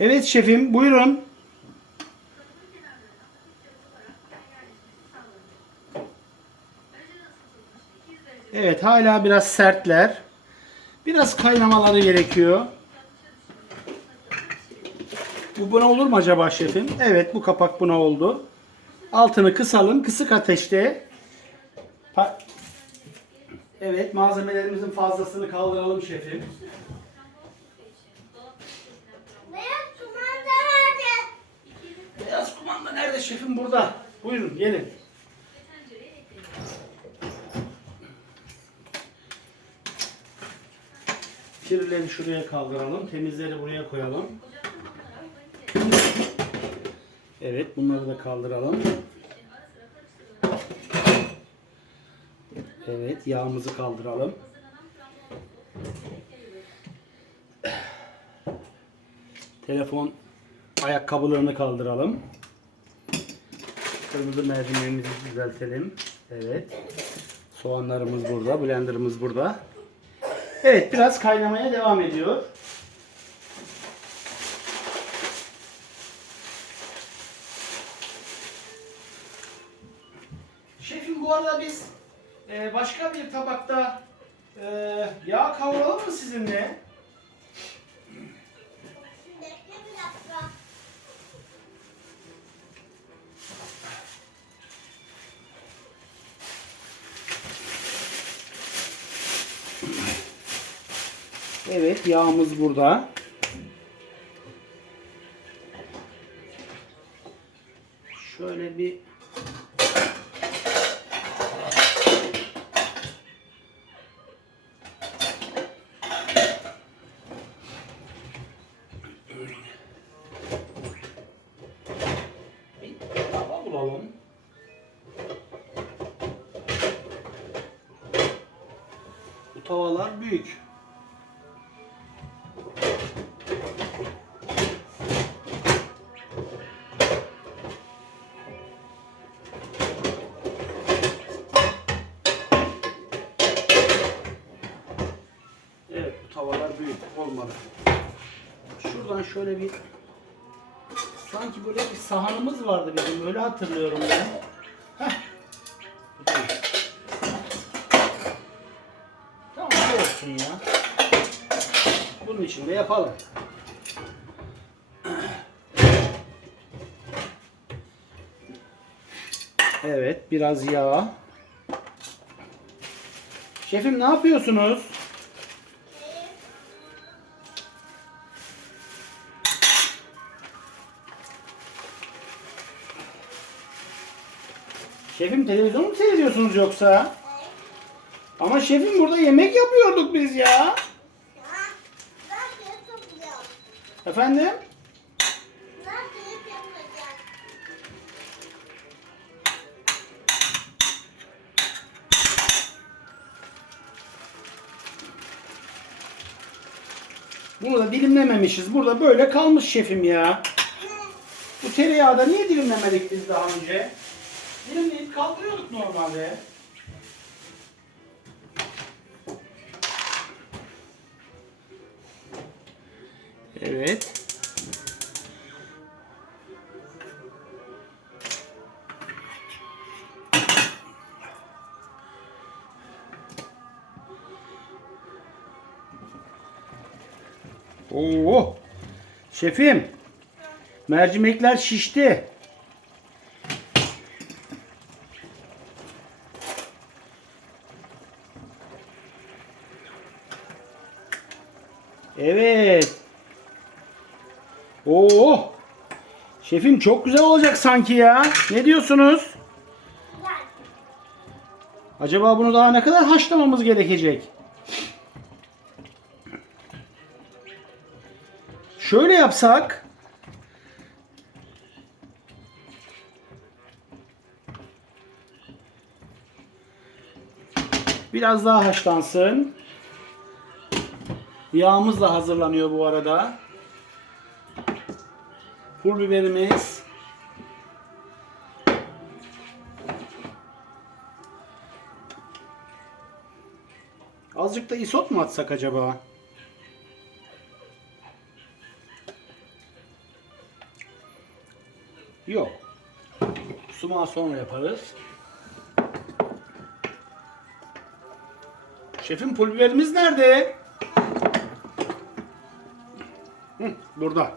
Evet şefim buyurun. Evet hala biraz sertler. Biraz kaynamaları gerekiyor. Bu buna olur mu acaba şefim? Evet bu kapak buna oldu. Altını kısalım. Kısık ateşte. Evet malzemelerimizin fazlasını kaldıralım şefim. Nerede şefim? Burada. Buyurun gelin. Kirleri şuraya kaldıralım. Temizleri buraya koyalım. Evet bunları da kaldıralım. Evet yağımızı kaldıralım. Telefon ayakkabılarını kaldıralım. Kırmızı mercimeğimizi düzeltelim. Evet. Soğanlarımız burada, blenderımız burada. Evet, biraz kaynamaya devam ediyor. Şefim bu arada biz e, başka bir tabakta e, yağ kavuralım mı sizinle? Evet, yağımız burada. Şöyle bir tavalar büyük. Olmadı. Şuradan şöyle bir sanki böyle bir sahanımız vardı bizim öyle hatırlıyorum ben. Heh. Tamam bu olsun ya. Bunun için de yapalım. Evet biraz yağ. Şefim ne yapıyorsunuz? Şefim televizyon mu seyrediyorsunuz yoksa? Ama şefim burada yemek yapıyorduk biz ya. Efendim? Bunu da dilimlememişiz. Burada böyle kalmış şefim ya. Bu tereyağı da niye dilimlemedik biz daha önce? Dilimleyip kaldırıyorduk normalde. Evet. Oo. Şefim. Mercimekler şişti. Evet. Oo. Şefim çok güzel olacak sanki ya. Ne diyorsunuz? Acaba bunu daha ne kadar haşlamamız gerekecek? Şöyle yapsak. Biraz daha haşlansın. Yağımız da hazırlanıyor bu arada. Pul biberimiz. Azıcık da isot mu atsak acaba? Yok. Sumağı sonra yaparız. Şefim pul biberimiz nerede? Burada.